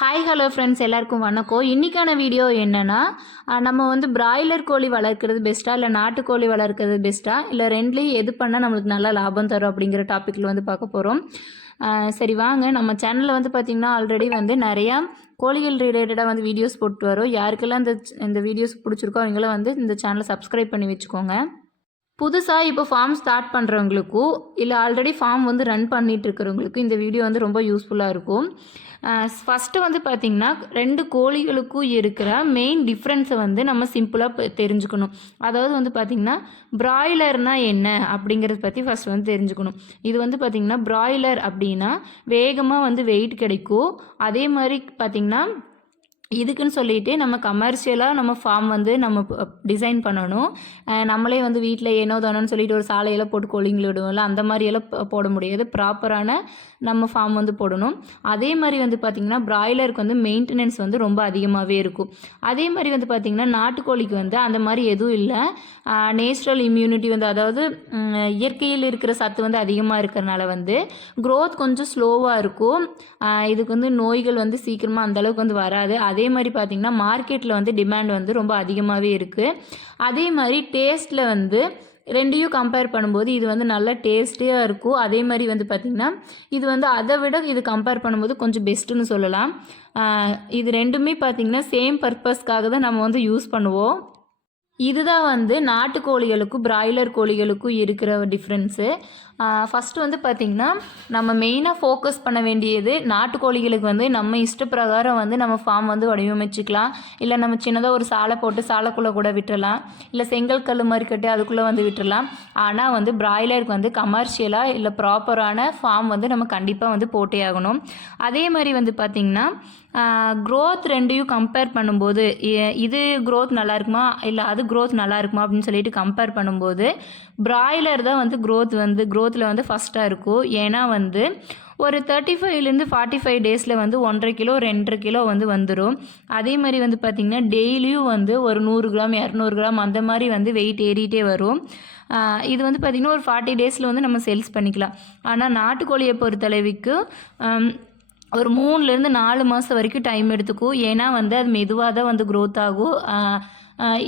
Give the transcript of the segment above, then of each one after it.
Hi hello friends, எல்லாருக்கும் வணக்கம். இன்றைக்கான வீடியோ என்னென்னா, நம்ம வந்து பிராய்லர் கோழி வளர்க்குறது பெஸ்ட்டாக, இல்லை நாட்டுக்கோழி வளர்க்குறது பெஸ்ட்டாக, இல்லை ரெண்டுலேயும் எது பண்ணால் நம்மளுக்கு நல்லா லாபம் தரும் அப்படிங்கிற டாப்பிக்கில் வந்து பார்க்க போகிறோம். சரி வாங்க, நம்ம சேனலில் வந்து பார்த்திங்கன்னா ஆல்ரெடி வந்து நிறையா கோழிகள் ரிலேட்டடாக வந்து வீடியோஸ் போட்டு வரோம். யாருக்கெல்லாம் இந்த வீடியோஸ் பிடிச்சிருக்கோ அவங்களாம் வந்து இந்த சேனலை சப்ஸ்கிரைப் பண்ணி வச்சுக்கோங்க. புதுசாக இப்போ ஃபார்ம் ஸ்டார்ட் பண்ணுறவங்களுக்கும், இல்லை ஆல்ரெடி ஃபார்ம் வந்து ரன் பண்ணிகிட்டு இருக்கிறவங்களுக்கும் இந்த வீடியோ வந்து ரொம்ப யூஸ்ஃபுல்லாக இருக்கும். ஃபஸ்ட்டு வந்து பார்த்திங்கன்னா 2 கோழிகளுக்கும் இருக்கிற மெயின் டிஃப்ரென்ஸை வந்து நம்ம சிம்பிளாக தெரிஞ்சுக்கணும். அதாவது வந்து பார்த்திங்கன்னா பிராய்லர்னால் என்ன அப்படிங்கிறத பற்றி ஃபஸ்ட் வந்து தெரிஞ்சுக்கணும். இது வந்து பார்த்திங்கன்னா பிராய்லர் அப்படின்னா வேகமாக வந்து வெயிட் கிடைக்கும். அதே மாதிரி பார்த்திங்கன்னா இதுக்குன்னு சொல்லிட்டு நம்ம கமர்ஷியலாக நம்ம ஃபார்ம் வந்து நம்ம டிசைன் பண்ணணும். நம்மளே வந்து வீட்டில் ஏனோ தானோன்னு சொல்லிட்டு ஒரு சாலையெல்லாம் போட்டு கோழிங்களை விடுவோம்ல, அந்த மாதிரியெல்லாம் போட முடியாது. ப்ராப்பரான நம்ம ஃபார்ம் வந்து போடணும். அதே மாதிரி வந்து பார்த்திங்கன்னா பிராய்லருக்கு வந்து மெயின்டெனன்ஸ் வந்து ரொம்ப அதிகமாகவே இருக்கும். அதே மாதிரி வந்து பார்த்திங்கன்னா நாட்டுக்கோழிக்கு வந்து அந்த மாதிரி எதுவும் இல்லை. நேச்சுரல் இம்யூனிட்டி வந்து, அதாவது இயற்கையில் இருக்கிற சத்து வந்து அதிகமாக இருக்கிறனால வந்து க்ரோத் கொஞ்சம் ஸ்லோவாக இருக்கும். இதுக்கு வந்து நோய்கள் வந்து சீக்கிரமாக அந்தளவுக்கு வந்து வராது. அதே மாதிரி பார்த்திங்கன்னா மார்க்கெட்டில் வந்து டிமாண்ட் வந்து ரொம்ப அதிகமாகவே இருக்குது. அதே மாதிரி டேஸ்ட்டில் வந்து ரெண்டையும் கம்பேர் பண்ணும்போது இது வந்து நல்ல டேஸ்டியாக இருக்கும். அதே மாதிரி வந்து பார்த்திங்கன்னா இது வந்து அதை விட இது கம்பேர் பண்ணும்போது கொஞ்சம் பெஸ்ட்டுன்னு சொல்லலாம். இது ரெண்டுமே பார்த்திங்கன்னா சேம் பர்பஸ்க்காக தான் நம்ம வந்து யூஸ் பண்ணுவோம். இதுதான் வந்து நாட்டுக்கோழிகளுக்கும் பிராய்லர் கோழிகளுக்கும் இருக்கிற டிஃப்ரென்ஸு. ஃபஸ்ட்டு வந்து பார்த்திங்கன்னா நம்ம மெயினாக ஃபோக்கஸ் பண்ண வேண்டியது, நாட்டுக்கோழிகளுக்கு வந்து நம்ம இஷ்டப்பிரகாரம் வந்து நம்ம ஃபார்ம் வந்து வடிவமைச்சிக்கலாம். இல்லை நம்ம சின்னதாக ஒரு சாலை போட்டு சாலைக்குள்ளே கூட விட்டுறலாம், இல்லை செங்கல் கல் மாதிரி கட்டி அதுக்குள்ளே வந்து விட்டுறலாம். ஆனால் வந்து பிராய்லருக்கு வந்து கமர்ஷியலாக இல்லை ப்ராப்பரான ஃபார்ம் வந்து நம்ம கண்டிப்பாக வந்து போட்டே ஆகணும். அதே மாதிரி வந்து பார்த்திங்கன்னா க்ரோத் ரெண்டையும் கம்பேர் பண்ணும்போது இது க்ரோத் நல்லா இருக்குமா இல்லை அது க்ரோத் நல்லா இருக்குமா அப்படின்னு சொல்லிட்டு கம்பேர் பண்ணும்போது பிராய்லர் தான் வந்து க்ரோத்தில் வந்து ஃபஸ்ட்டாக இருக்கும். ஏன்னா வந்து ஒரு 35லேருந்து 45 டேஸில் வந்து 1.5 கிலோ 2.5 கிலோ வந்து வந்துடும். அதே மாதிரி வந்து பார்த்திங்கன்னா டெய்லியும் வந்து ஒரு 100 கிராம் 200 கிராம் அந்த மாதிரி வந்து வெயிட் ஏறிட்டே வரும். இது வந்து பார்த்திங்கன்னா ஒரு 40 டேஸில் வந்து நம்ம சேல்ஸ் பண்ணிக்கலாம். ஆனால் நாட்டுக்கோழியை பொறுத்தளவுக்கு ஒரு 3லேருந்து 4 மாதம் வரைக்கும் டைம் எடுத்துக்கும். ஏன்னா வந்து அது மெதுவாக தான் வந்து க்ரோத் ஆகும்.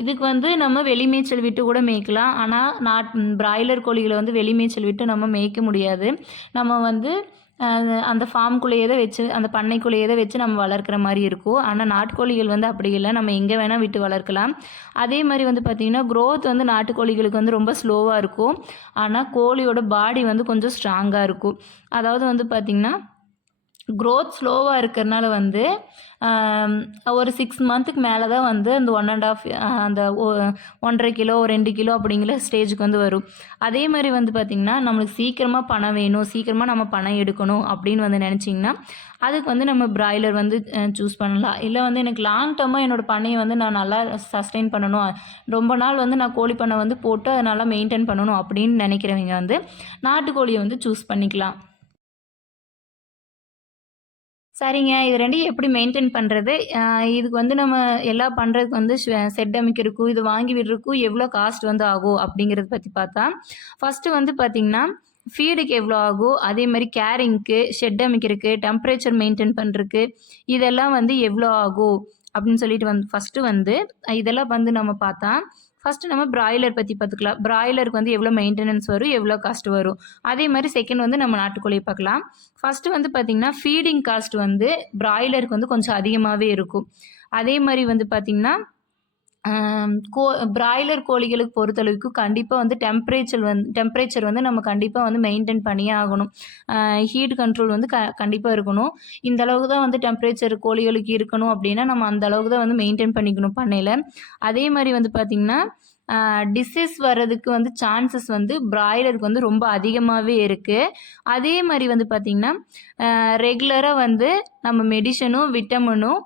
இதுக்கு வந்து நம்ம வெளிமேய்ச்சல் விட்டு கூட மேய்க்கலாம். ஆனால் பிராய்லர் கோழிகளை வந்து வெளிமேய்ச்சல் விட்டு நம்ம மேய்க்க முடியாது. நம்ம வந்து அந்த ஃபார்ம்குள்ளேயே தான் வச்சு, அந்த பண்ணைக்குள்ளேயே தான் வச்சு நம்ம வளர்க்குற மாதிரி இருக்கும். ஆனால் நாட்டுக்கோழிகள் வந்து அப்படி இல்லை, நம்ம எங்கே வேணால் விட்டு வளர்க்கலாம். அதே மாதிரி வந்து பார்த்திங்கன்னா க்ரோத் வந்து நாட்டுக்கோழிகளுக்கு வந்து ரொம்ப ஸ்லோவாக இருக்கும். ஆனால் கோழியோட பாடி வந்து கொஞ்சம் ஸ்ட்ராங்காக இருக்கும். அதாவது வந்து பார்த்திங்கன்னா க்ரோத் ஸ்லோவாக இருக்கிறனால வந்து ஒரு 6 மந்த்துக்கு மேலே தான் வந்து அந்த 1.5 அந்த 1.5 கிலோ 2 கிலோ அப்படிங்கிற ஸ்டேஜுக்கு வந்து வரும். அதே மாதிரி வந்து பார்த்திங்கன்னா நம்மளுக்கு சீக்கிரமாக பணம் வேணும், சீக்கிரமாக நம்ம பணம் எடுக்கணும் அப்படின்னு வந்து நினச்சிங்கன்னா அதுக்கு வந்து நம்ம பிராய்லர் வந்து சூஸ் பண்ணலாம். இல்லை வந்து எனக்கு லாங் டேர்மாக என்னோடய பண்ணையை வந்து நான் நல்லா சஸ்டெயின் பண்ணணும், ரொம்ப நாள் வந்து நான் கோழி பண்ணை வந்து போட்டு அதை நல்லா மெயின்டைன் பண்ணணும் அப்படின்னு நினைக்கிறவங்க வந்து நாட்டுக்கோழியை வந்து சூஸ் பண்ணிக்கலாம். சரிங்க, இது ரெண்டையும் எப்படி மெயின்டைன் பண்ணுறது? இதுக்கு வந்து நம்ம எல்லாம் பண்ணுறதுக்கு வந்து செட் அமைக்கிறதுக்கும் இது வாங்கி விடுறதுக்கும் எவ்வளோ காஸ்ட் வந்து ஆகும் அப்படிங்கிறத பற்றி பார்த்தா, ஃபஸ்ட்டு வந்து பார்த்திங்கன்னா ஃபீடுக்கு எவ்வளோ ஆகும், அதே மாதிரி கேரிங்க்கு, ஷெட் அமைக்கிறதுக்கு, டெம்பரேச்சர் மெயின்டைன் பண்ணுறதுக்கு இதெல்லாம் வந்து எவ்வளோ ஆகும் அப்படின்னு சொல்லிட்டு வந்து ஃபஸ்ட்டு வந்து இதெல்லாம் வந்து நம்ம பார்த்தா, ஃபஸ்ட்டு நம்ம பிராய்லர் பற்றி பார்த்துக்கலாம். பிராய்லருக்கு வந்து எவ்வளோ மெயின்டெனன்ஸ் வரும், எவ்வளோ காஸ்ட் வரும். அதே மாதிரி செகண்ட் வந்து நம்ம நாட்டுக்கோழியை பார்க்கலாம். ஃபஸ்ட்டு வந்து பார்த்திங்கன்னா ஃபீடிங் காஸ்ட் வந்து பிராய்லருக்கு வந்து கொஞ்சம் அதிகமாகவே இருக்கும். அதே மாதிரி வந்து பார்த்திங்கன்னா பிராய்லர் கோழிகளுக்கு பொறுத்தளவுக்கு கண்டிப்பாக வந்து டெம்பரேச்சர் வந்து நம்ம கண்டிப்பாக வந்து மெயின்டைன் பண்ணியே ஆகணும். ஹீட் கண்ட்ரோல் வந்து கண்டிப்பாக இருக்கணும். இந்த அளவுக்கு தான் வந்து டெம்பரேச்சர் கோழிகளுக்கு இருக்கணும் அப்படின்னா நம்ம அந்த அளவுக்கு தான் வந்து மெயின்டைன் பண்ணிக்கணும் பண்ணையில். அதே மாதிரி வந்து பார்த்திங்கன்னா டிசீஸ் வர்றதுக்கு வந்து சான்சஸ் வந்து பிராய்லருக்கு வந்து ரொம்ப அதிகமாகவே இருக்குது. அதே மாதிரி வந்து பார்த்திங்கன்னா ரெகுலராக வந்து நம்ம மெடிசனும் விட்டமினும்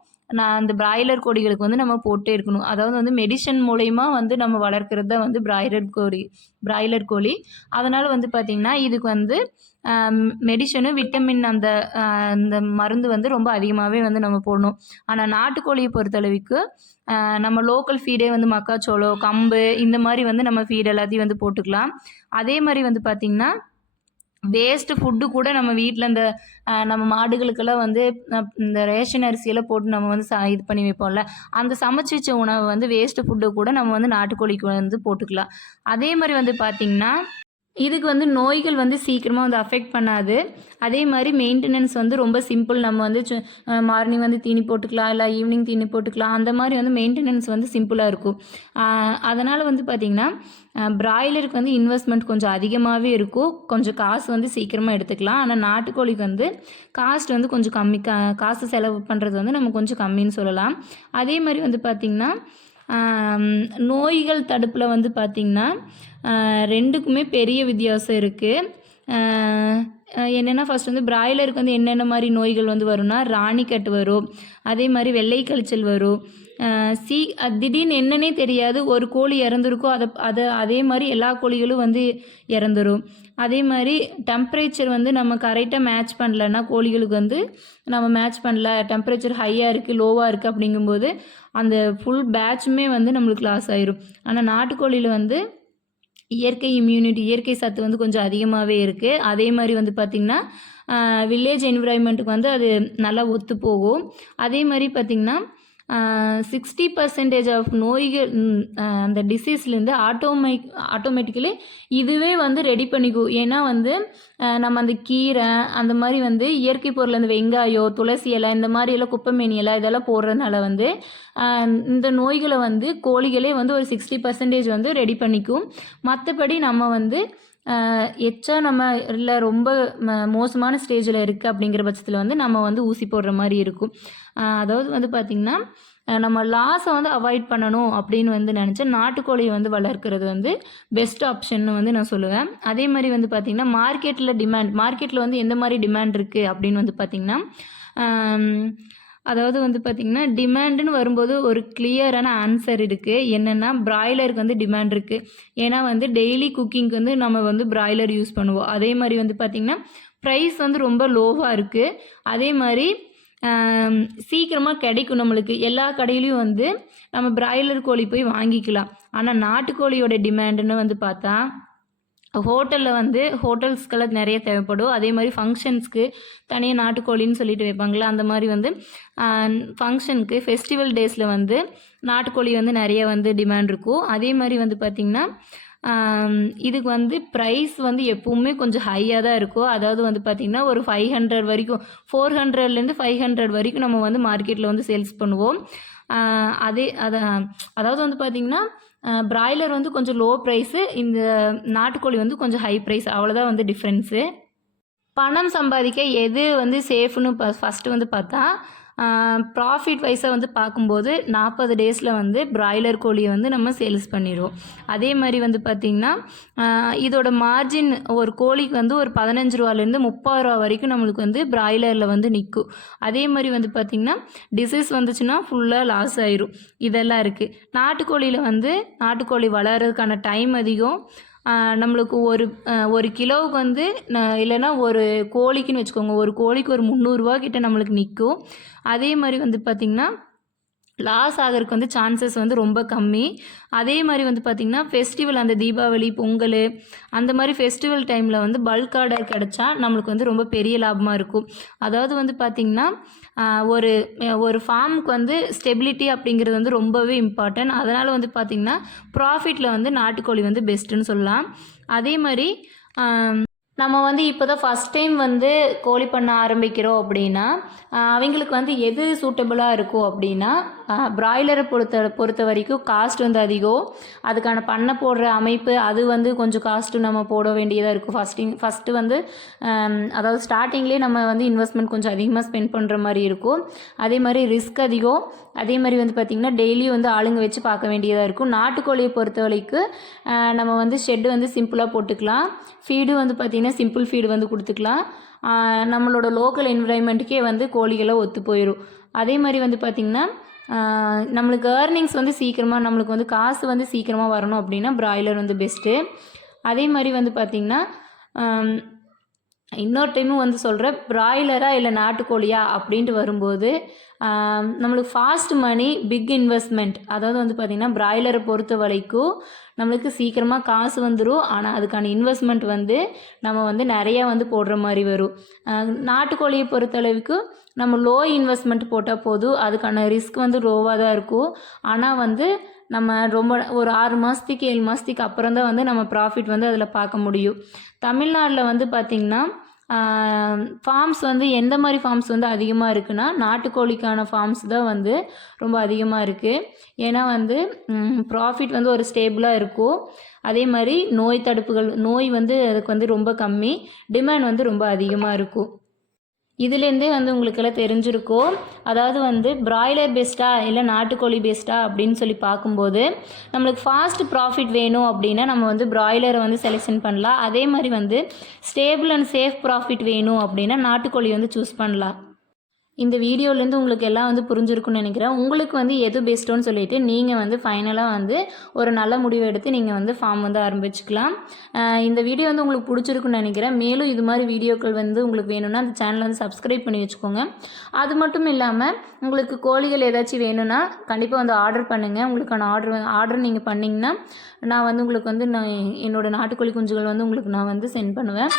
அந்த பிராய்லர் கோழிகளுக்கு வந்து நம்ம போட்டே இருக்கணும். அதாவது வந்து மெடிசன் மூலயமா வந்து நம்ம வளர்க்குறது தான் வந்து பிராய்லர் கோழி. அதனால் வந்து பார்த்திங்கன்னா இதுக்கு வந்து மெடிசனும் விட்டமின் அந்த மருந்து வந்து ரொம்ப அதிகமாகவே வந்து நம்ம போடணும். ஆனால் நாட்டுக்கோழியை பொறுத்தளவுக்கு நம்ம லோக்கல் ஃபீடே வந்து மக்காச்சோளம், கம்பு இந்த மாதிரி வந்து நம்ம ஃபீட் எல்லாத்தையும் வந்து போட்டுக்கலாம். அதே மாதிரி வந்து பார்த்திங்கன்னா வேஸ்ட்டு ஃபுட்டு கூட நம்ம வீட்டில் இந்த நம்ம மாடுகளுக்கெல்லாம் வந்து இந்த ரேஷன் அரிசியெல்லாம் போட்டு நம்ம வந்து இது பண்ணி வைப்போம்ல, அந்த சமைச்சு வச்ச உணவு வந்து வேஸ்ட்டு ஃபுட்டு கூட நம்ம வந்து நாட்டுக்கோழிக்கு வந்து போட்டுக்கலாம். அதே மாதிரி வந்து பார்த்திங்கன்னா இதுக்கு வந்து நோய்கள் வந்து சீக்கிரமாக வந்து அஃபெக்ட் பண்ணாது. அதே மாதிரி மெயின்டெனன்ஸ் வந்து ரொம்ப சிம்பிள். நம்ம வந்து மார்னிங் வந்து தீனி போட்டுக்கலாம், இல்லை ஈவினிங் தீனி போட்டுக்கலாம். அந்த மாதிரி வந்து மெயின்டெனன்ஸ் வந்து சிம்பிளாக இருக்கும். அதனால் வந்து பார்த்திங்கன்னா பிராய்லருக்கு வந்து இன்வெஸ்ட்மெண்ட் கொஞ்சம் அதிகமாகவே இருக்கும். கொஞ்சம் காசு வந்து சீக்கிரமாக எடுத்துக்கலாம். ஆனால் நாட்டுக்கோழிக்கு வந்து காஸ்ட் வந்து கொஞ்சம் கம்மி. காசு செலவு பண்ணுறது வந்து நம்ம கொஞ்சம் கம்மின்னு சொல்லலாம். அதே மாதிரி வந்து பார்த்திங்கன்னா நோய்கள் தடுப்பில் வந்து பார்த்திங்கன்னா ரெண்டுக்குமே பெரிய வித்தியாசம் இருக்குது. என்னென்னா ஃபஸ்ட் வந்து பிராய்லருக்கு வந்து என்னென்ன மாதிரி நோய்கள் வந்து வரும்னா ராணிக்கட்டு வரும், அதே மாதிரி வெள்ளை கழிச்சல் வரும். திடீர்னு என்னன்னே தெரியாது, ஒரு கோழி இறந்துருக்கும், அதே மாதிரி எல்லா கோழிகளும் வந்து இறந்துரும். அதே மாதிரி டெம்பரேச்சர் வந்து நம்ம கரெக்டாக மேட்ச் பண்ணலன்னா கோழிகளுக்கு வந்து நம்ம மேட்ச் பண்ணல, டெம்பரேச்சர் ஹையாக இருக்குது லோவாக இருக்குது அப்படிங்கும்போது அந்த ஃபுல் பேட்சுமே வந்து நம்மளுக்கு லாஸ் ஆயிரும். ஆனால் நாட்டுக்கோழியில் வந்து இயற்கை இம்யூனிட்டி, இயற்கை சத்து வந்து கொஞ்சம் அதிகமாகவே இருக்குது. அதே மாதிரி வந்து பார்த்திங்கன்னா வில்லேஜ் என்விரான்மெண்ட்டுக்கு வந்து அது நல்லா ஒத்து போகும். அதே மாதிரி பார்த்திங்கன்னா 60% ஆஃப் நோய்கள் அந்த டிசீஸ்லேருந்து ஆட்டோமேட்டிக்கலி இதுவே வந்து ரெடி பண்ணிக்கும். ஏன்னா வந்து நம்ம அந்த கீரை அந்த மாதிரி வந்து இயற்கை பொருள், அந்த வெங்காயம், துளசி இலை, இந்த மாதிரி எல்லாம் குப்பைமேனி இலை இதெல்லாம் போடுறதுனால வந்து இந்த நோய்களை வந்து கோழிகளே வந்து ஒரு 60% வந்து ரெடி பண்ணிக்கும். மற்றபடி நம்ம வந்து எச்சா நம்ம இல்லை ரொம்ப மோசமான ஸ்டேஜில் இருக்குது அப்படிங்கிற பட்சத்தில் வந்து நம்ம வந்து ஊசி போடுற மாதிரி இருக்கும். அதாவது வந்து பார்த்திங்கன்னா நம்ம லாஸை வந்து அவாய்ட் பண்ணணும் அப்படின்னு வந்து நினச்சா நாட்டுக்கோழியை வந்து வளர்க்குறது வந்து பெஸ்ட் ஆப்ஷன்னு வந்து நான் சொல்லுவேன். அதே மாதிரி வந்து பார்த்திங்கன்னா மார்க்கெட்டில் வந்து எந்த மாதிரி டிமாண்ட் இருக்குது அப்படின்னு வந்து பார்த்திங்கன்னா அதாவது வந்து பார்த்திங்கன்னா டிமாண்டுன்னு வரும்போது ஒரு கிளியரான ஆன்சர் இருக்குது. என்னென்னா பிராய்லருக்கு வந்து டிமாண்ட் இருக்குது. ஏன்னா வந்து டெய்லி குக்கிங்க்கு வந்து நம்ம வந்து பிராய்லர் யூஸ் பண்ணுவோம். அதே மாதிரி வந்து பார்த்திங்கன்னா ப்ரைஸ் வந்து ரொம்ப லோவாக இருக்குது. அதே மாதிரி சீக்கிரமாக கிடைக்கும். நம்மளுக்கு எல்லா கடையிலையும் வந்து நம்ம பிராய்லர் கோழி போய் வாங்கிக்கலாம். ஆனால் நாட்டுக்கோழியோட டிமாண்டுன்னு வந்து பார்த்தா ஹோட்டலில் வந்து ஹோட்டல்ஸ்க்கெல்லாம் நிறைய தேவைப்படும். அதே மாதிரி ஃபங்க்ஷன்ஸ்க்கு தனியாக நாட்டுக்கோழின்னு சொல்லிட்டு வைப்பாங்களா, அந்த மாதிரி வந்து ஃபங்க்ஷனுக்கு ஃபெஸ்டிவல் டேஸில் வந்து நாட்டுக்கோழி வந்து நிறைய வந்து டிமாண்ட் இருக்கும். அதே மாதிரி வந்து பார்த்திங்கன்னா இதுக்கு வந்து ப்ரைஸ் வந்து எப்பவுமே கொஞ்சம் ஹையாக தான் இருக்கும். அதாவது வந்து பார்த்திங்கன்னா ஒரு 500 வரைக்கும், 400லேருந்து 500 வரைக்கும் நம்ம வந்து மார்க்கெட்டில் வந்து சேல்ஸ் பண்ணுவோம். அதாவது வந்து பார்த்திங்கன்னா பிராய்லர் வந்து கொஞ்சம் லோ ப்ரைஸு, இந்த நாட்டுக்கோழி வந்து கொஞ்சம் ஹை ப்ரைஸ், அவ்வளோதான் வந்து டிஃப்ரென்ஸு. பணம் சம்பாதிக்க எது வந்து சேஃப்னு ஃபஸ்ட்டு வந்து பார்த்தா ப்ராஃபிட் வைஸாக வந்து பார்க்கும்போது 40 டேஸில் வந்து பிராய்லர் கோழியை வந்து நம்ம சேல்ஸ் பண்ணிடுவோம். அதே மாதிரி வந்து பார்த்திங்கன்னா இதோட மார்ஜின் ஒரு கோழிக்கு வந்து ஒரு 15 ரூபாலேருந்து 30 ரூபா வரைக்கும் நம்மளுக்கு வந்து பிராய்லரில் வந்து நிற்கும். அதே மாதிரி வந்து பார்த்திங்கன்னா டிசீஸ் வந்துச்சுன்னா ஃபுல்லாக லாஸ் ஆயிரும். இதெல்லாம் இருக்குது. நாட்டுக்கோழியில் வந்து நாட்டுக்கோழி வளர்கிறதுக்கான டைம் அதிகம். நம்மளுக்கு ஒரு கிலோவுக்கு வந்து இல்லைன்னா ஒரு கோழிக்குன்னு வச்சுக்கோங்க, ஒரு கோழிக்கு ஒரு 300 ரூபா கிட்ட நம்மளுக்கு நிற்கும். அதே மாதிரி வந்து பார்த்திங்கன்னா லாஸ் ஆகிறதுக்கு வந்து சான்சஸ் வந்து ரொம்ப கம்மி. அதே மாதிரி வந்து பார்த்திங்கன்னா ஃபெஸ்டிவல், அந்த தீபாவளி, பொங்கல் அந்த மாதிரி ஃபெஸ்டிவல் டைமில் வந்து பல்க் ஆர்டர் கிடச்சா நம்மளுக்கு வந்து ரொம்ப பெரிய லாபமாக இருக்கும். அதாவது வந்து பார்த்திங்கன்னா ஒரு ஃபார்முக்கு வந்து ஸ்டெபிலிட்டி அப்படிங்கிறது வந்து ரொம்பவே இம்பார்ட்டன்ட். அதனால் வந்து பார்த்திங்கன்னா ப்ராஃபிட்டில் வந்து நாட்டுக்கோழி வந்து பெஸ்ட்டுன்னு சொல்லலாம். அதே மாதிரி நம்ம வந்து இப்போ தான் ஃபஸ்ட் டைம் வந்து கோழி பண்ண ஆரம்பிக்கிறோம் அப்படின்னா அவங்களுக்கு வந்து எது சூட்டபுளாக இருக்கும் அப்படின்னா பிராய்லரை பொறுத்த வரைக்கும் காஸ்ட் வந்து அதிகம். அதுக்கான பண்ணை போடுற அமைப்பு அது வந்து கொஞ்சம் காஸ்ட்டு நம்ம போட வேண்டியதாக இருக்கும். ஃபஸ்ட்டு வந்து அதாவது ஸ்டார்டிங்லேயே நம்ம வந்து இன்வெஸ்ட்மெண்ட் கொஞ்சம் அதிகமாக ஸ்பெண்ட் பண்ணுற மாதிரி இருக்கும். அதே மாதிரி ரிஸ்க் அதிகம். அதே மாதிரி வந்து பார்த்திங்கன்னா டெய்லியும் வந்து ஆளுங்க வச்சு பார்க்க வேண்டியதாக இருக்கும். நாட்டுக்கோழியை பொறுத்த வரைக்கும் நம்ம வந்து ஷெட்டு வந்து சிம்பிளாக போட்டுக்கலாம். ஃபீடு வந்து பார்த்திங்கன்னா சிம்பிள் ஃபீடு வந்து கொடுத்துக்கலாம். நம்மளோட லோக்கல் என்விரான்மெண்ட்டுக்கே வந்து கோழிகளை ஒத்து போயிடும். அதே மாதிரி வந்து பார்த்திங்கன்னா நம்மளுக்கு ஏர்னிங்ஸ் வந்து சீக்கிரமாக, நம்மளுக்கு வந்து காசு வந்து சீக்கிரமாக வரணும் அப்படின்னா பிராய்லர் வந்து பெஸ்ட்டு. அதே மாதிரி வந்து பார்த்திங்கன்னா இன்னொரு டைமும் வந்து சொல்கிறேன், பிராய்லரா இல்லை நாட்டுக்கோழியா அப்படின்ட்டு வரும்போது நம்மளுக்கு ஃபாஸ்ட் மணி பிக் இன்வெஸ்ட்மெண்ட். அதாவது வந்து பார்த்திங்கன்னா பிராய்லரை பொறுத்த வரைக்கும் நம்மளுக்கு சீக்கிரமாக காசு வந்துடும். ஆனால் அதுக்கான இன்வெஸ்ட்மெண்ட் வந்து நம்ம வந்து நிறையா வந்து போடுற மாதிரி வரும். நாட்டுக்கோழியை பொறுத்தளவுக்கு நம்ம லோ இன்வெஸ்ட்மெண்ட் போட்டால் போதும். அதுக்கான ரிஸ்க் வந்து லோவாக தான் இருக்கும். ஆனால் வந்து நம்ம ரொம்ப ஒரு 6 மாதத்துக்கு 7 மாதத்துக்கு அப்புறம் தான் வந்து நம்ம ப்ராஃபிட் வந்து அதில் பார்க்க முடியும். தமிழ்நாட்டில் வந்து பார்த்திங்கன்னா ஃபார்ம்ஸ் வந்து எந்த மாதிரி ஃபார்ம்ஸ் வந்து அதிகமாக இருக்குன்னா நாட்டுக்கோழிக்கான ஃபார்ம்ஸ் தான் வந்து ரொம்ப அதிகமாக இருக்குது. ஏன்னா வந்து ப்ராஃபிட் வந்து ஒரு ஸ்டேபிளாக இருக்கும். அதே மாதிரி நோய் வந்து அதுக்கு வந்து ரொம்ப கம்மி, டிமாண்ட் வந்து ரொம்ப அதிகமாக இருக்கும். இதுலேருந்தே வந்து உங்களுக்கெல்லாம் தெரிஞ்சிருக்கும். அதாவது வந்து பிராய்லர் பெஸ்ட்டா இல்லை நாட்டுக்கோழி பெஸ்ட்டா அப்படின்னு சொல்லி பார்க்கும்போது நம்மளுக்கு ஃபாஸ்ட் ப்ராஃபிட் வேணும் அப்படின்னா நம்ம வந்து பிராய்லரை வந்து செலெக்ஷன் பண்ணலாம். அதே மாதிரி வந்து ஸ்டேபிள் அண்ட் சேஃப் ப்ராஃபிட் வேணும் அப்படின்னா நாட்டுக்கோழி வந்து சூஸ் பண்ணலாம். இந்த வீடியோலேருந்து உங்களுக்கு எல்லாம் வந்து புரிஞ்சிருக்குன்னு நினைக்கிறேன். உங்களுக்கு வந்து எது பெஸ்ட்டோன்னு சொல்லிவிட்டு நீங்கள் வந்து ஃபைனலாக வந்து ஒரு நல்ல முடிவு எடுத்து நீங்கள் வந்து ஃபார்ம் வந்து ஆரம்பிச்சுக்கலாம். இந்த வீடியோ வந்து உங்களுக்கு பிடிச்சிருக்குன்னு நினைக்கிறேன். மேலும் இது மாதிரி வீடியோக்கள் வந்து உங்களுக்கு வேணும்னா அந்த சேனலை வந்து சப்ஸ்கிரைப் பண்ணி வச்சுக்கோங்க. அது மட்டும் இல்லாமல் உங்களுக்கு கோழிகள் ஏதாச்சும் வேணும்னா கண்டிப்பாக வந்து ஆர்டர் பண்ணுங்கள். உங்களுக்கான ஆர்டர் நீங்கள் பண்ணிங்கன்னா நான் வந்து உங்களுக்கு வந்து என்னோடய நாட்டுக்கோழி குஞ்சுகள் வந்து உங்களுக்கு நான் வந்து சென்ட் பண்ணுவேன்.